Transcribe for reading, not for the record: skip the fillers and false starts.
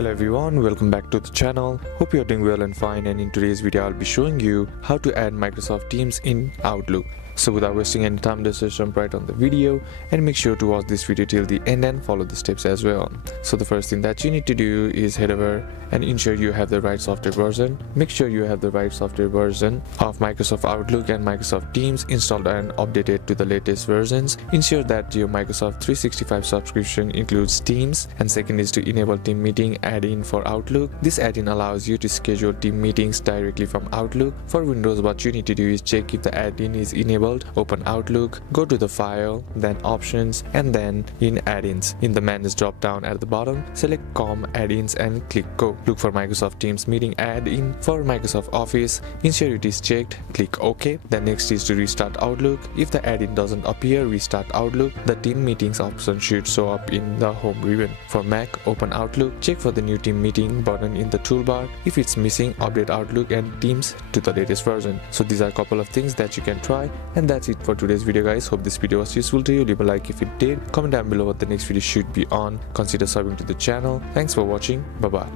Hello everyone, welcome back to the channel. Hope you are doing well and fine, and in today's video I'll be showing you how to add Microsoft Teams in Outlook. So without wasting any time, let's just jump right on the video and make sure to watch this video till the end and follow the steps as well. So the first thing that you need to do is head over and ensure you have the right software version. Make sure you have the right software version of Microsoft Outlook and Microsoft Teams installed and updated to the latest versions. Ensure that your Microsoft 365 subscription includes Teams, and second is to enable team meeting add-in for Outlook. This add-in allows you to schedule team meetings directly from Outlook. For Windows, what you need to do is check if the add-in is enabled. Open Outlook, go to the file, then options, and then in add-ins. In the manage drop down at the bottom, select com add-ins and click go. Look for Microsoft Teams meeting add-in. For Microsoft Office, ensure it is checked, click OK. Then next is to restart Outlook. If the add-in doesn't appear, restart Outlook. The team meetings option should show up in the home ribbon. For Mac, open Outlook, check for the new team meeting button in the toolbar. If it's missing, update Outlook and Teams to the latest version. So these are a couple of things that you can try. And that's it for today's video, guys. Hope this video was useful to you. Leave a like if it did. Comment down below what the next video should be on. Consider subbing to the channel. Thanks for watching. Bye bye.